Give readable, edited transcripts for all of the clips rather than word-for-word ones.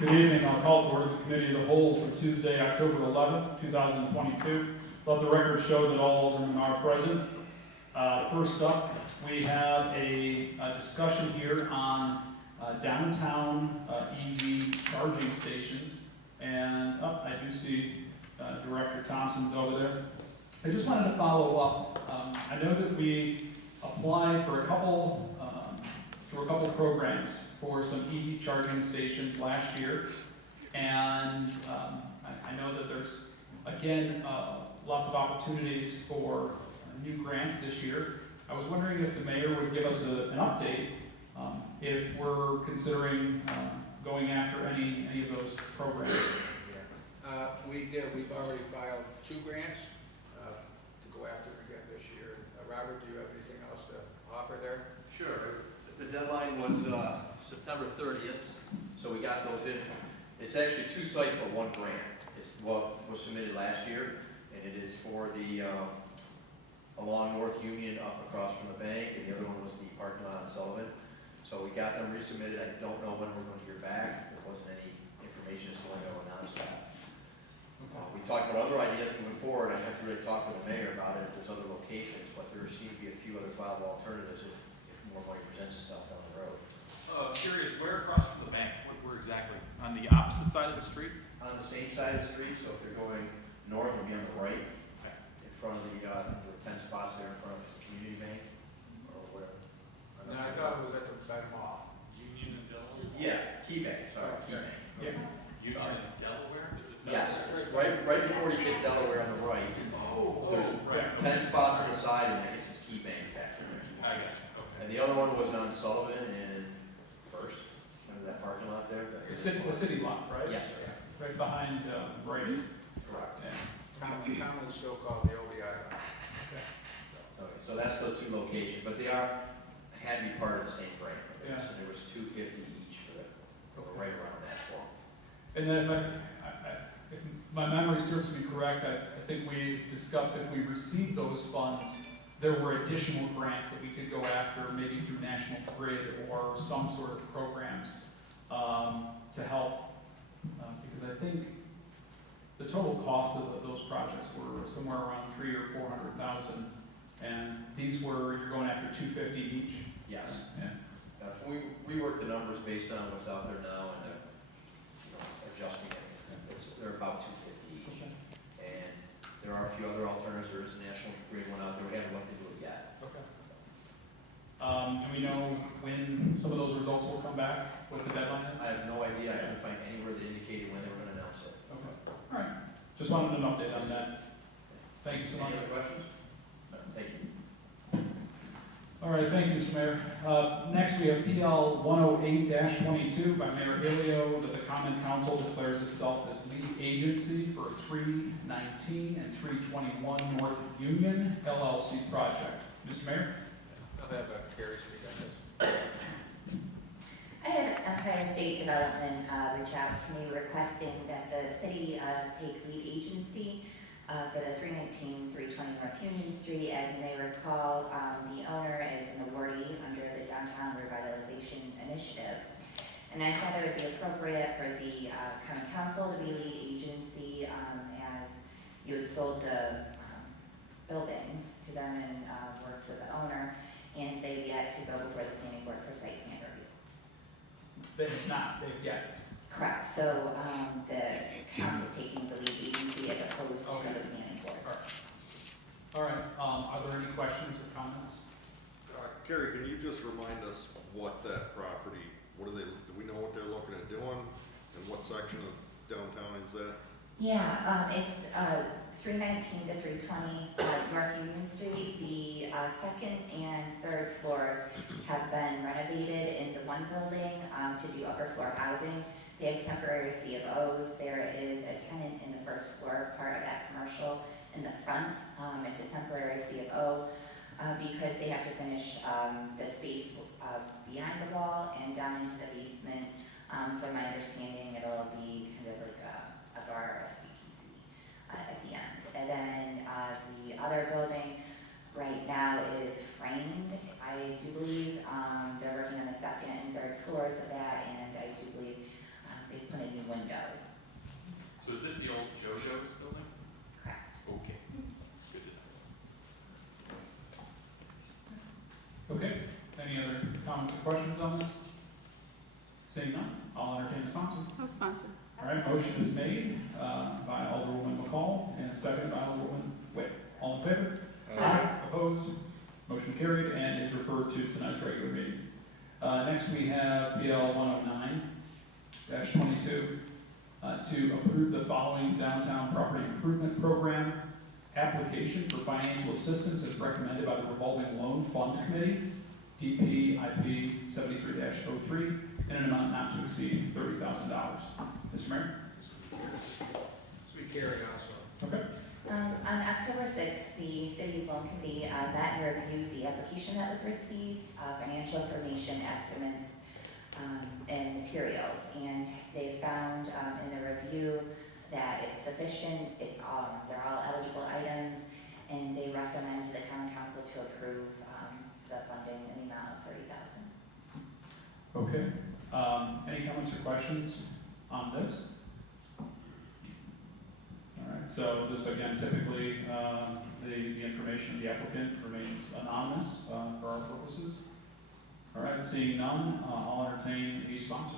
Good evening. I'll call to order the Committee of the Whole for Tuesday, October 11th, 2022. Let the record show that all aldermen are present. First up, we have a discussion here on downtown EV charging stations. And I do see Director Thompson's over there. I just wanted to follow up. I know that we applied for through a couple of programs for some EV charging stations last year, and I know that there's, again, lots of opportunities for new grants this year. I was wondering if the mayor would give us an update if we're considering going after any of those programs. We did. We've already filed 2 grants to go after again this year. Robert, do you have anything else to offer there? Sure. The deadline was September 30th, so we got those in. It's actually 2 sites for 1 grant. It's what was submitted last year, and it is for the along North Union up across from the bank, and the other one was the parking lot on Sullivan. So we got them resubmitted. I don't know when we're going to hear back. There wasn't any information as to when they were announced. We talked about other ideas moving forward. I have to really talk with the mayor about it if there's other locations, but there seem to be a few other viable alternatives if more money presents itself down the road. Curious, where across from the bank? Where exactly? On the opposite side of the street? On the same side of the street, so if you're going north, it'll be on the right, in front of the 10 spots there in front of the community bank, or whatever. No, I thought it was at the side mall. Union and Delaware? Yeah, Key Bank, sorry, Key Okay. Bank. Yeah. Union and Delaware? Is it Yes, Delaware? right before you hit Delaware on the right. Right. 10 spots on the side, and I guess it's Key Bank back there. I got you, okay. And the other one was on Sullivan and First, remember that parking lot there? The city lot, right? Yes, sir. Right behind Brady. Correct. Yeah. Commonly still called the Olean. Okay. Okay, so that's the 2 locations, but they had to be part of the same grant. Yeah. So there was $250 each for right around that form. And then if my memory serves me correct, I think we discussed if we received those funds, there were additional grants that we could go after, maybe through National Grid or some sort of programs to help, because I think the total cost of those projects were somewhere around $300,000 or $400,000, and these you're going after $250 each. Yes. Yeah. So we work the numbers based on what's out there now and adjusting it. They're about $250 each. Okay. And there are a few other alternatives. There is a National Grid one out there. We haven't looked into it yet. Okay. Do we know when some of those results will come back? What the deadline is? I have no idea. I couldn't find anywhere that indicated when they were going to announce it. Okay. All right. Just wanted an update on that. Thank you so much. Any other questions? No, thank you. All right, thank you, Mr. Mayor. Next, we have PL 108-22 by Mayor Ilio, that the Common Council declares itself as lead agency for 319 and 321 North Union LLC project. Mr. Mayor? I'll have Carrie speak on this. I had Empire State Development reach out to me requesting that the city take lead agency for the 319, 320 North Union Street. As you may recall, the owner is an awardee under the Downtown Revitalization Initiative. And I thought it would be appropriate for the county council to be lead agency as you had sold the buildings to them and worked with the owner, and they've yet to go before the planning board for site plan review. They have not. They've yet. Correct. So the council's taking the lead agency as opposed to the planning board. All right. Are there any questions or comments? Carrie, can you just remind us what that property, do we know what they're looking at doing? And what section of downtown is that? Yeah, it's 319 to 320 North Union Street. The second and third floors have been renovated in the one building to do upper floor housing. They have temporary C of Os. There is a tenant in the first floor part of that commercial in the front. It's a temporary C of O because they have to finish the space behind the wall and down into the basement. From my understanding, it'll be kind of like a bar or a speakeasy at the end. And then the other building right now is framed. I do believe they're working on the second and third floors of that, and I do believe they put and new windows. So is this the old JoJo's building? Correct. Okay. Good to know. Okay, any other comments or questions on this? Seeing none, I'll entertain a sponsor. No sponsor. All right, motion is made by Alderwoman McCall and seconded by Alderwoman Witt. All in favor? Opposed? Motion carried and is referred to tonight's regular meeting. Next, we have PL 109-22 to approve the following downtown property improvement program application for financial assistance as recommended by the Revolving Loan Fund Committee, DPIP 73-03, in an amount not to exceed $30,000. Mr. Mayor? Sweet carry also. Okay. On October 6th, the city's loan committee met and reviewed the application that was received, financial information, estimates, and materials. And they found in the review that it's sufficient, they're all eligible items, and they recommend to the common council to approve the funding in the amount of $30,000. Okay. Any comments or questions on this? All right, so this again, typically, the information of the applicant remains anonymous for our purposes. All right, seeing none, I'll entertain a sponsor.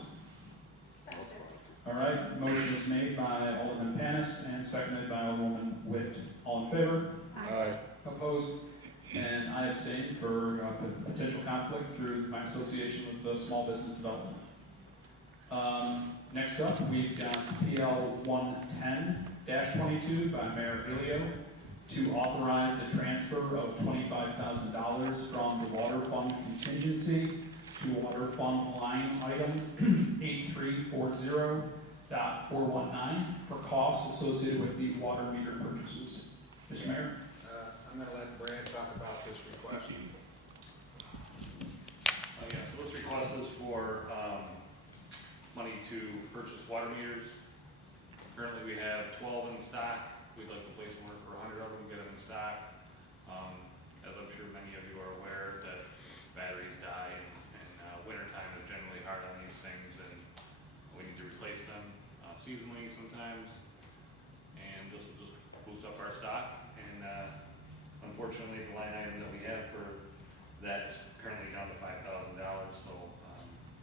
All right, motion is made by Alderman Panis and seconded by Alderwoman Witt. All in favor? Aye. Opposed? And I abstain for potential conflict through my association with the Small Business Development. Next up, we've got PL 110-22 by Mayor Ilio to authorize the transfer of $25,000 from the Water Fund contingency to Water Fund line item 8340.419 for costs associated with the water meter purchases. Mr. Mayor? I'm gonna let Brad talk about this request. Yeah, so this request is for money to purchase water meters. Currently, we have 12 in stock. We'd like to place an order for 100 of them, get them in stock. As I'm sure many of you are aware, that batteries die, and wintertime is generally hard on these things, and we need to replace them seasonally sometimes. And this will just boost up our stock. And unfortunately, the line item that we have for that is currently down to $5,000. So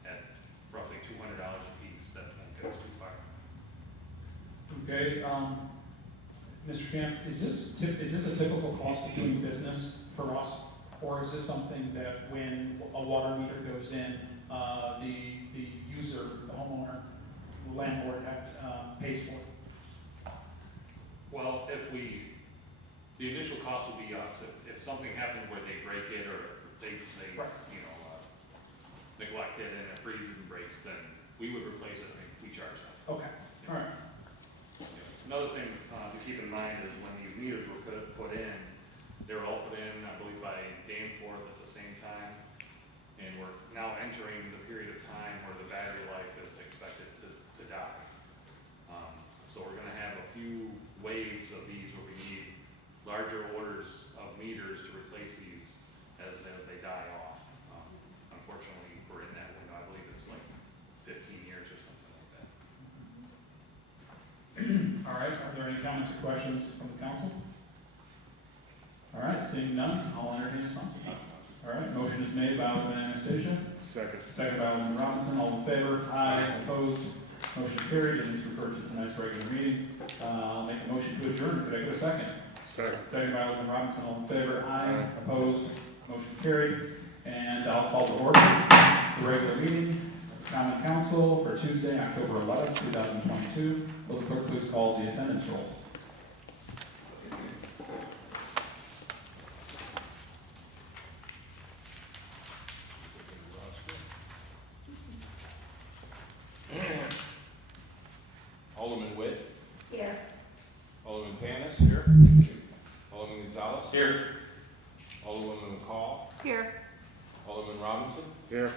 at roughly $200 a piece, that won't get us too far. Okay, Mr. Camp, is this a typical cost of doing business for us? Or is this something that when a water meter goes in, the user, the homeowner, the landlord pays for it? Well, the initial cost will be us. If something happens where they break it or they Right. neglect it and it freezes and breaks, then we would replace it and we charge them. Okay, all right. Another thing to keep in mind is when these meters were put in, they were all put in, I believe, by Danforth at the same time. And we're now entering the period of time where the battery life is expected to die. So we're gonna have a few waves of these where we need larger orders of meters to replace these as they die off. Unfortunately, we're in that window. I believe it's like 15 years or something like that. All right, are there any comments or questions from the council? All right, seeing none, I'll entertain a sponsor. All right, motion is made by Alderman Anastasia. Second. Second by Alderman Robinson, all in favor? Aye. Opposed? Motion carried, and is referred to tonight's regular meeting. I'll make a motion to adjourn. Could I get a second? Second. Second by Alderman Robinson, all in favor? Aye. Opposed? Motion carried. And I'll call to order the regular meeting of the Common Council for Tuesday, October 11th, 2022. Will the clerk please call the attendance roll? Alderman Witt, Here. Alderman Panis. Here. Alderman Gonzalez. Here. Alderwoman McCall, Here. Alderman Robinson, Here.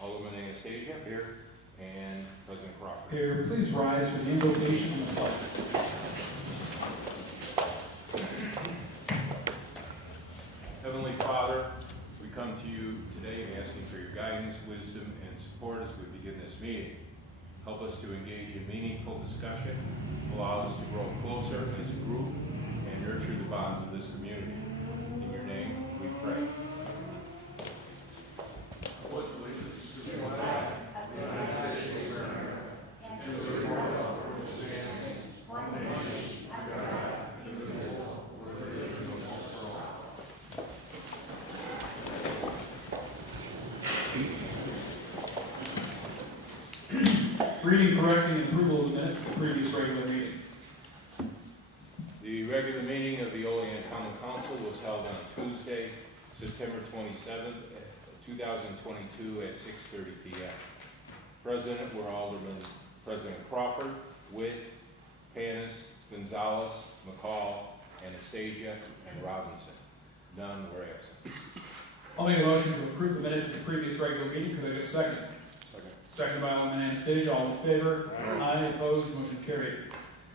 Alderman Anastasia. Here. And President Crawford. Here, please rise for the invocation and the pledge. Heavenly Father, we come to you today asking for your guidance, wisdom, and support as we begin this meeting. help us to engage in meaningful discussion, allow us to grow closer as a group, and nurture the bonds of this community. In your name, we pray. Reading, correcting, and approval of the minutes of the previous regular meeting. The regular meeting of the Olean Common Council was held on Tuesday, September 27th, 2022 at 6:30 p.m. Present were Aldermen President Crawford, Witt, Panis, Gonzalez, McCall, Anastasia, and Robinson. None were absent. I'll make a motion to approve the minutes of the previous regular meeting. Could I get a second? Second by Alderman Anastasia. All in favor? Aye. Opposed? Motion carried.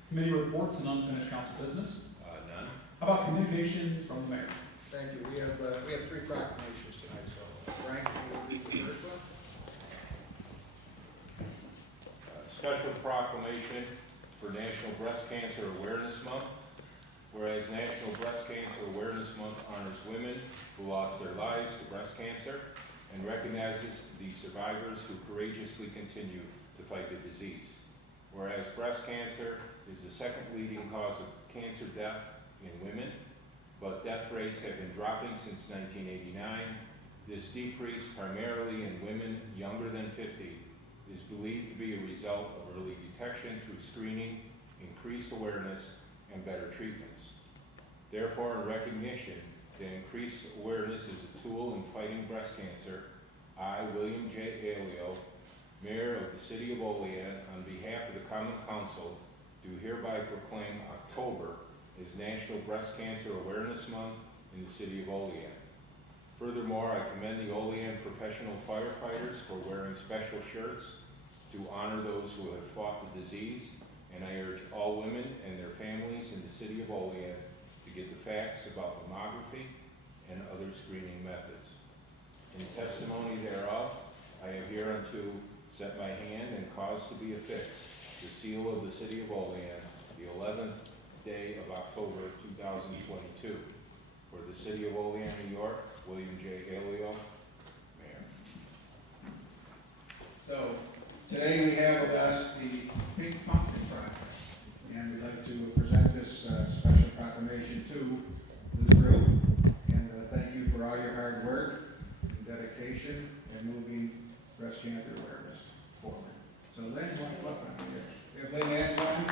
Committee reports and unfinished council business. None. How about communications from the mayor? Thank you. We have 3 proclamations tonight, so Frank, can you read the first one? Special proclamation for National Breast Cancer Awareness Month. Whereas National Breast Cancer Awareness Month honors women who lost their lives to breast cancer and recognizes the survivors who courageously continue to fight the disease. Whereas breast cancer is the second leading cause of cancer death in women, but death rates have been dropping since 1989. This decrease, primarily in women younger than 50, is believed to be a result of early detection through screening, increased awareness, and better treatments. Therefore, in recognition that increased awareness is a tool in fighting breast cancer, I, William J. Alio, Mayor of the City of Olean, on behalf of the Common Council, do hereby proclaim October as National Breast Cancer Awareness Month in the City of Olean. Furthermore, I commend the Olean professional firefighters for wearing special shirts to honor those who have fought the disease, and I urge all women and their families in the City of Olean to get the facts about mammography and other screening methods. In testimony thereof, I have hereunto set my hand and caused to be affixed the seal of the City of Olean, the 11th day of October 2022. For the City of Olean, New York, William J. Alio, Mayor. So, today we have with us the Pink Pumpkin Project, and we'd like to present this special proclamation to the group. And thank you for all your hard work, and dedication, and moving breast cancer awareness forward. So Lynn, one flip on here. We have Lynn Antoine.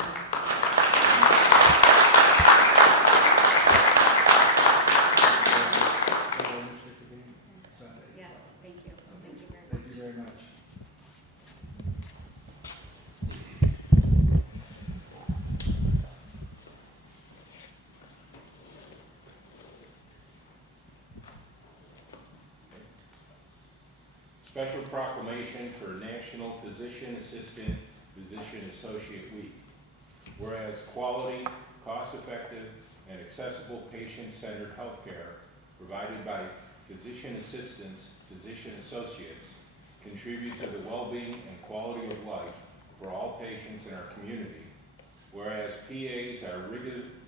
Yeah, thank you. Thank you very much. Thank you very much. Special proclamation for National Physician Assistant Physician Associate Week. Whereas quality, cost-effective, and accessible patient-centered healthcare provided by physician assistants, physician associates, contribute to the well-being and quality of life for all patients in our community. Whereas PAs are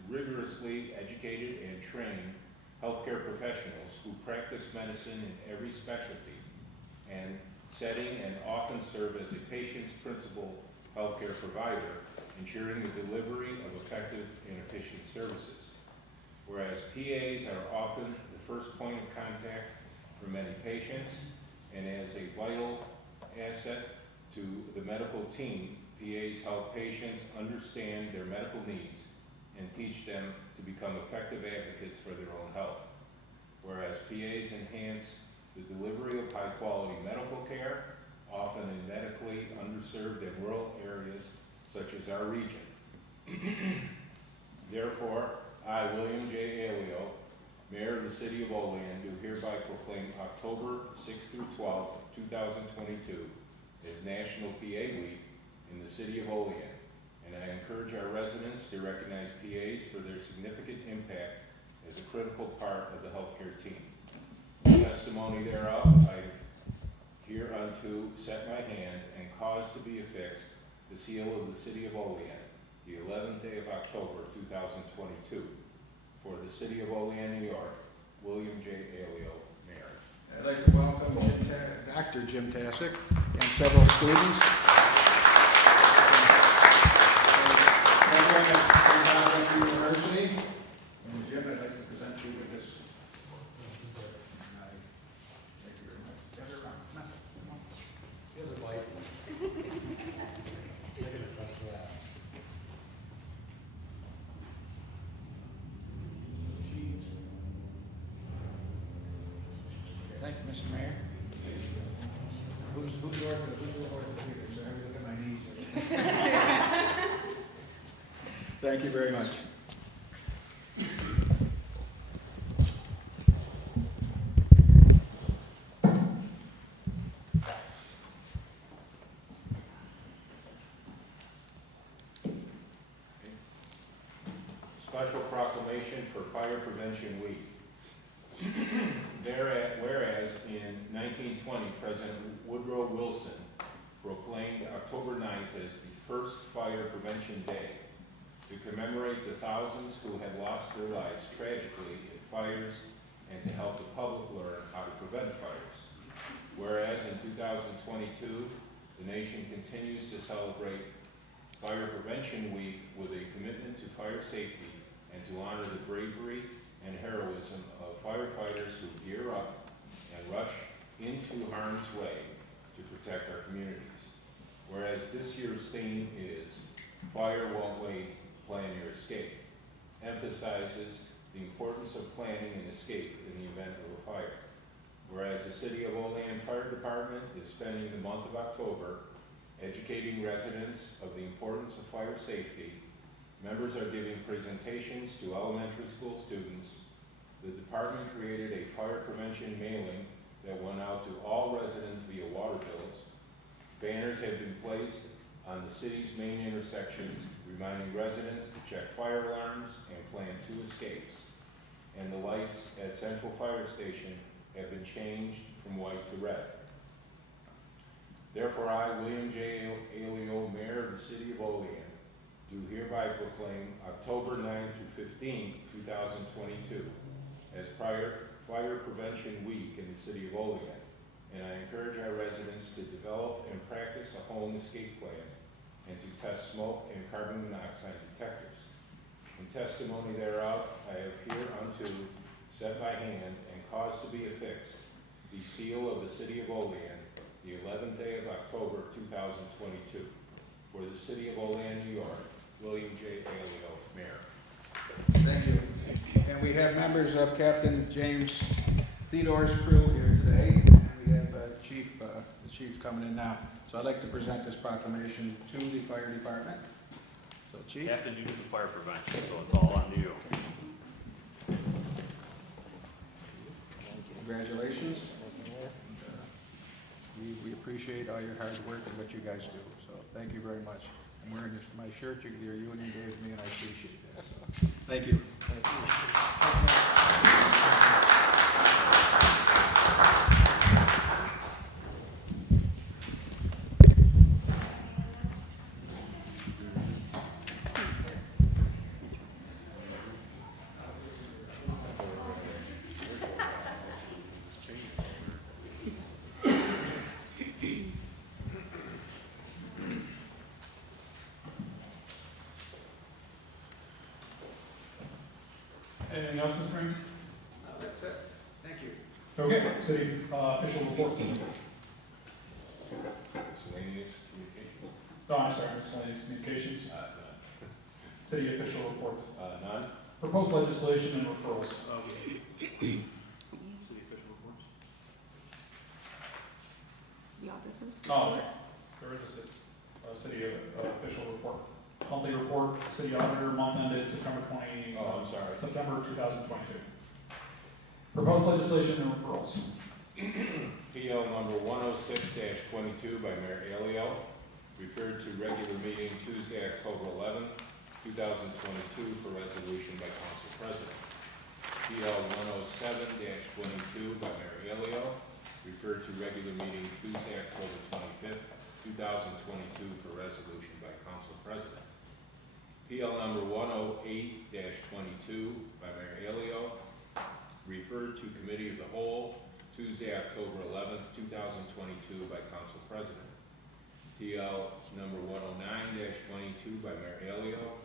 rigorously educated and trained healthcare professionals who practice medicine in every specialty and setting and often serve as a patient's principal healthcare provider, ensuring the delivery of effective and efficient services. Whereas PAs are often the first point of contact for many patients, and as a vital asset to the medical team, PAs help patients understand their medical needs and teach them to become effective advocates for their own health. Whereas PAs enhance the delivery of high-quality medical care, often in medically underserved and rural areas such as our region. Therefore, I, William J. Alio, Mayor of the City of Olean, do hereby proclaim October 6th through 12th, 2022 as National PA Week in the City of Olean, and I encourage our residents to recognize PAs for their significant impact as a critical part of the healthcare team. In testimony thereof, I hereunto set my hand and cause to be affixed the seal of the city of Olean, the 11th day of October, 2022. For the city of Olean, New York, William J. Alio, Mayor. I'd like to welcome Dr. Jim Tasic and several students. Graduating from Gonzaga University. And Jim, I'd like to present you with this. Thank you very much. Gather around. Come on. He doesn't like me. You're gonna trust that. Thank you, Mr. Mayor. Who's orthopedic? So have you look at my knees. Thank you very much. Special proclamation for Fire Prevention Week. Whereas in 1920, President Woodrow Wilson proclaimed October 9th as the first Fire Prevention Day to commemorate the thousands who had lost their lives tragically in fires and to help the public learn how to prevent fires. Whereas in 2022, the nation continues to celebrate Fire Prevention Week with a commitment to fire safety and to honor the bravery and heroism of firefighters who gear up and rush into harm's way to protect our communities. Whereas this year's theme is Fire Won't Wait, Plan Your Escape, emphasizes the importance of planning an escape in the event of a fire. Whereas the City of Olean Fire Department is spending the month of October educating residents of the importance of fire safety, members are giving presentations to elementary school students. The department created a fire prevention mailing that went out to all residents via water bills. Banners have been placed on the city's main intersections, reminding residents to check fire alarms and plan 2 escapes. And the lights at Central Fire Station have been changed from white to red. Therefore, I, William J. Alio, Mayor of the City of Olean, do hereby proclaim October 9th through 15th, 2022 as Fire Prevention Week in the City of Olean, and I encourage our residents to develop and practice a home escape plan and to test smoke and carbon monoxide detectors. In testimony thereof, I have hereunto set by hand and caused to be affixed the seal of the City of Olean, the 11th day of October 2022. For the City of Olean, New York, William J. Alio, Mayor. Thank you. And we have members of Captain James Theodore's crew here today, and we have the chief coming in now. So I'd like to present this proclamation to the fire department. So Chief. Captain, you do the fire prevention, so it's all on you. Congratulations. We appreciate all your hard work and what you guys do. So thank you very much. I'm wearing my shirt your union gave me, and I appreciate that. So thank you. Anything else, Mr. Green? That's it. Thank you. Okay, city official reports. Miscellaneous communication. Oh, I'm sorry, miscellaneous communications. City official reports. None. Proposed legislation and referrals. City official reports. Oh, okay. There is a city official report. Monthly report, city auditor, month ended September Oh, I'm sorry. September 2022. Proposed legislation and referrals. PL number 106-22 by Mayor Alio, referred to regular meeting Tuesday, October 11th, 2022 for resolution by Council President. PL 107-22 by Mayor Alio, referred to regular meeting Tuesday, October 25th, 2022 for resolution by Council President. PL number 108-22 by Mayor Elio, referred to Committee of the Whole, Tuesday, October 11th, 2022 by Council President. PL number 109-22 by Mayor Elio,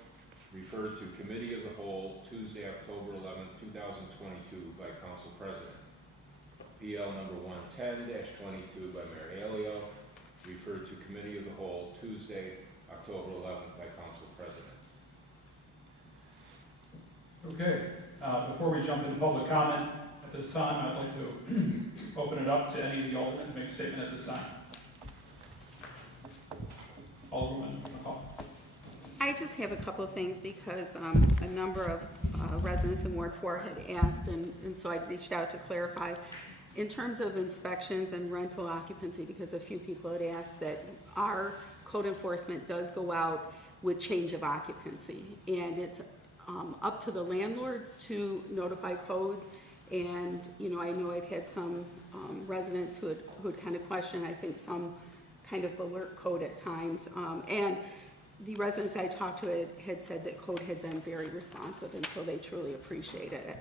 referred to Committee of the Whole, Tuesday, October 11th, 2022 by Council President. PL number 110-22 by Mayor Elio, referred to Committee of the Whole, Tuesday, October 11th by Council President. Okay, before we jump into public comment, at this time, I'd like to open it up to any of the aldermen to make a statement at this time. Alderman McCall. I just have a couple of things because a number of residents in Ward 4 had asked, and so I reached out to clarify. In terms of inspections and rental occupancy, because a few people had asked, that our code enforcement does go out with change of occupancy, and it's up to the landlords to notify code. And I know I've had some residents who had kind of questioned, I think, some kind of alert code at times, and the residents I talked to had said that code had been very responsive, and so they truly appreciated it.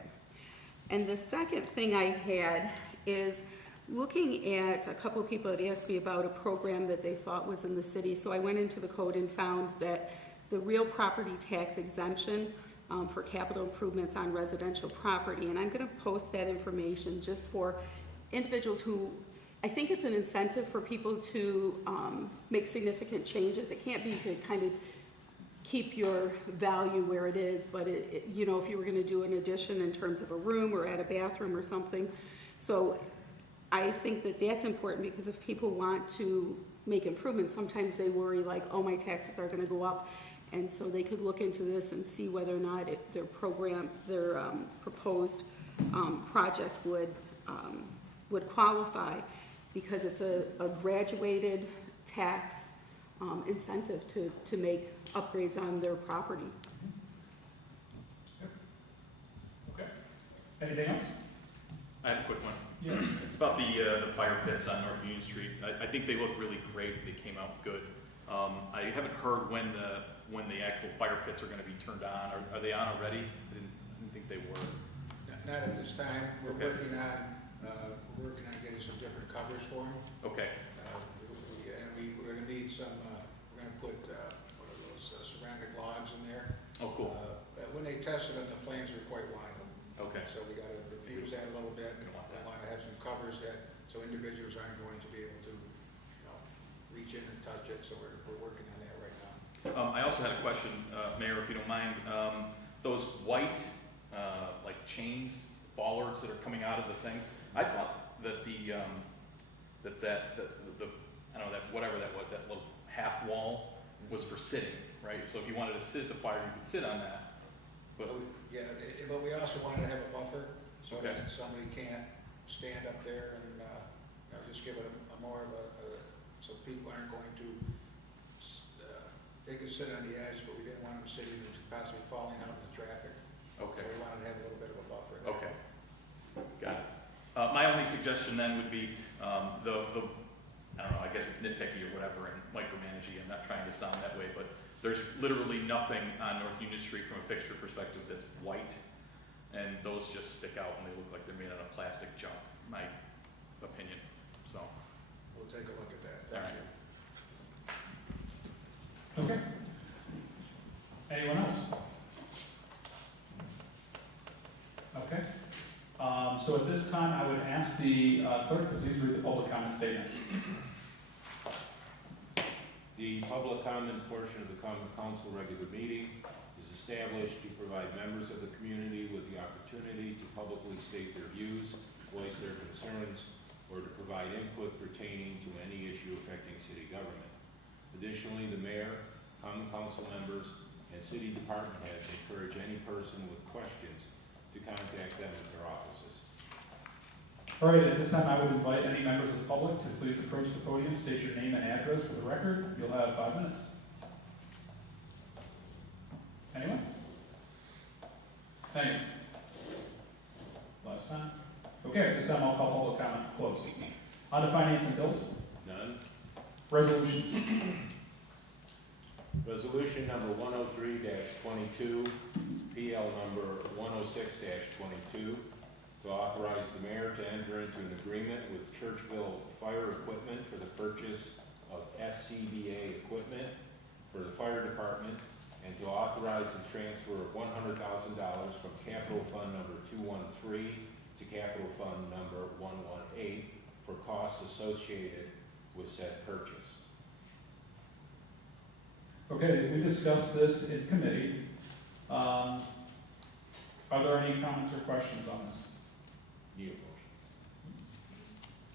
And the second thing I had is looking at, a couple of people had asked me about a program that they thought was in the city, so I went into the code and found that the real property tax exemption for capital improvements on residential property, and I'm going to post that information just for individuals who, I think it's an incentive for people to make significant changes. It can't be to kind of keep your value where it is, but if you were going to do an addition in terms of a room or add a bathroom or something. So I think that that's important, because if people want to make improvements, sometimes they worry like, oh, my taxes are going to go up. And so they could look into this and see whether or not their proposed project would qualify, because it's a graduated tax incentive to make upgrades on their property. Okay. Anything else? I have a quick one. Yes. It's about the fire pits on North Union Street. I think they look really great. They came out good. I haven't heard when the actual fire pits are going to be turned on. Are they on already? I didn't think they were. Not at this time. We're Okay. working on getting some different covers for them. Okay. We're gonna need some, we're gonna put, what are those, ceramic logs in there. Oh, cool. When they tested them, the flames were quite wild. Okay. So we gotta diffuse that a little bit. We don't want We that. wanna have some covers so individuals aren't going to be able to, reach in and touch it, so we're working on that right now. I also had a question, Mayor, if you don't mind. Those white, like chains, bollards that are coming out of the thing, I thought that I don't know, that whatever that was, that little half wall was for sitting, right? So if you wanted to sit at the fire, you could sit on that. But But we also wanted to have a buffer, so Okay. that somebody can't stand up there and, just give it a more of so people aren't going to, they could sit on the edge, but we didn't want them sitting and possibly falling out in the traffic. okay. So we wanted to have a little bit of a buffer there. Okay, got it. My only suggestion then would be I don't know, I guess it's nitpicky or whatever and micromanaging. I'm not trying to sound that way, but there's literally nothing on North Union Street from a fixture perspective that's white, and those just stick out and they look like they're made out of plastic junk, my opinion. So, We'll take a look at that. all right. Okay. Anyone else? Okay. So at this time, I would ask the clerk to please read the public comment statement. The public comment portion of the common council regular meeting is established to provide members of the community with the opportunity to publicly state their views, voice their concerns, or to provide input pertaining to any issue affecting city government. Additionally, the mayor, common council members, and city department heads encourage any person with questions to contact them at their offices. All right, at this time, I would invite any members of the public to please approach the podium, state your name and address for the record. You'll have 5 minutes. Anyone? Anyone? Last time? Okay, at this time, I'll call public comment closed. On to finance and bills. None? Resolutions. Resolution number 103-22, PL number 106-22, to authorize the mayor to enter into an agreement with Churchville Fire Equipment for the purchase of SCBA equipment for the fire department, and to authorize the transfer of $100,000 from capital fund number 213 to capital fund number 118 for costs associated with said purchase. Okay, we discussed this in committee. Are there any comments or questions on this? Need a motion.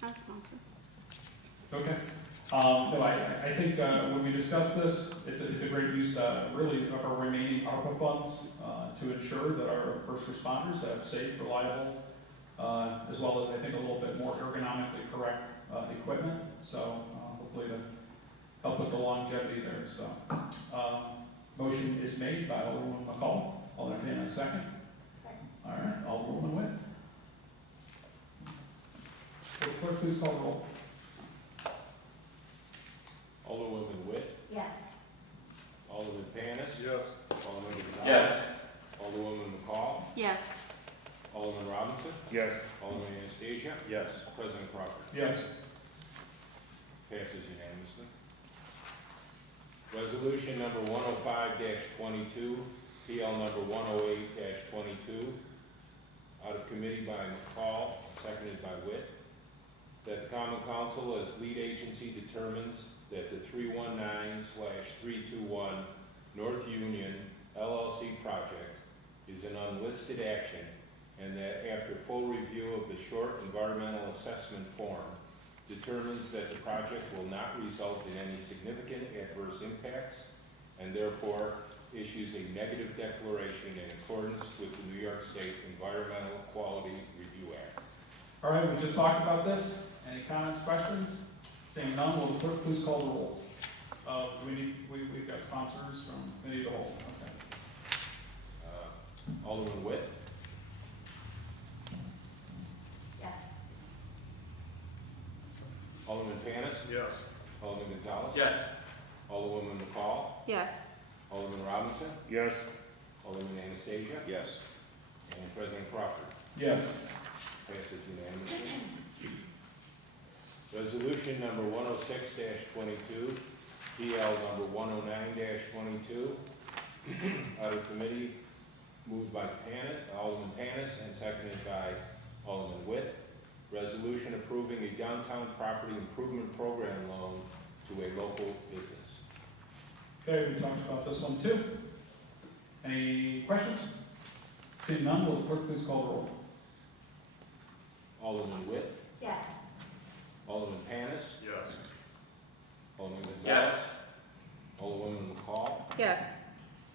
I'll sponsor. Okay. No, I think when we discuss this, it's a great use, really, of our remaining ARPA funds to ensure that our first responders have safe, reliable, as well as, I think, a little bit more ergonomically correct equipment. So hopefully to help with the longevity there. So motion is made by Alderwoman McCall. I'll entertain a second. All right, Alderwoman Witt. Will clerk please call the roll? Alderwoman Witt, Yes. Alderman Panis, Yes. Alderman Gonzalez. Yes. Alderwoman McCall, Yes. Alderman Robinson, Yes. Alderman Anastasia, Yes. President Crawford. Yes. Passes unanimously. Resolution number 105-22, PL number 108-22, out of committee by McCall, seconded by Witt, that the Common Council as lead agency determines that the 319/321 North Union LLC project is an unlisted action, and that after full review of the short environmental assessment form, determines that the project will not result in any significant adverse impacts, and therefore issues a negative declaration in accordance with the New York State Environmental Quality Review Act. All right, we just talked about this. Any comments, questions? Seeing none, will the clerk please call the roll? We've got sponsors from committee of the whole. Okay. Alderman Witt, Yes. Alderman Panis, Yes. Alderman Gonzalez. Yes. Alderwoman McCall, Yes. Alderman Robinson, Yes. Alderman Anastasia, Yes. and President Crawford. Yes. Passes unanimously. Resolution number 106-22, PL number 109-22, out of committee, moved by Alderman Panis and seconded by Alderman Witt. Resolution approving a downtown property improvement program loan to a local business. Okay, we talked about this one too. Any questions? Seeing none, will the clerk please call the roll? Alderman Witt, Yes. Alderman Panis, Yes. Alderman Gonzalez. Yes. Alderwoman McCall, Yes.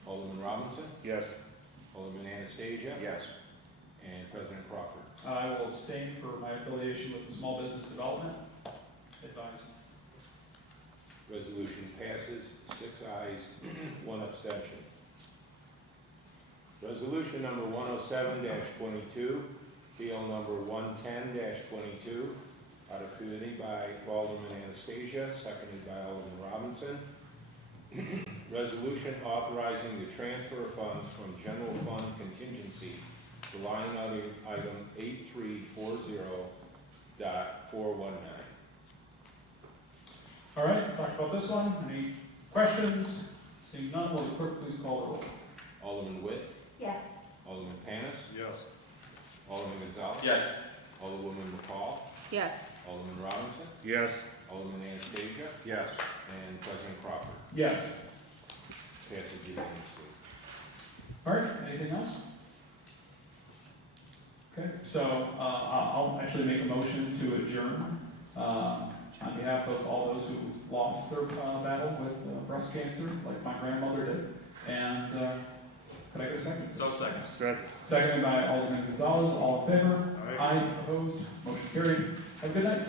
Alderman Robinson, Yes. Alderman Anastasia, Yes. and President Crawford. I will abstain for my affiliation with the Small Business Development Advice. Resolution passes, 6 ayes, 1 abstention. Resolution number 107-22, PL number 110-22, out of committee by Alderman Anastasia, seconded by Alderman Robinson. Resolution authorizing the transfer of funds from general fund contingency to line item 8340.419. All right, talk about this one. Any questions? Seeing none, will the clerk please call the roll? Alderman Witt, Yes. Alderman Panis, Yes. Alderman Gonzalez. Yes. Alderwoman McCall, Yes. Alderman Robinson, Yes. Alderman Anastasia, Yes. and President Crawford. Yes. Passes unanimously. All right, anything else? Okay, so I'll actually make a motion to adjourn on behalf of all those who lost their battle with breast cancer, like my grandmother did. And could I get a second? So second. Second. Seconded by Alderman Gonzalez. All in favor? Aye. Opposed? Motion carried. Have a good night.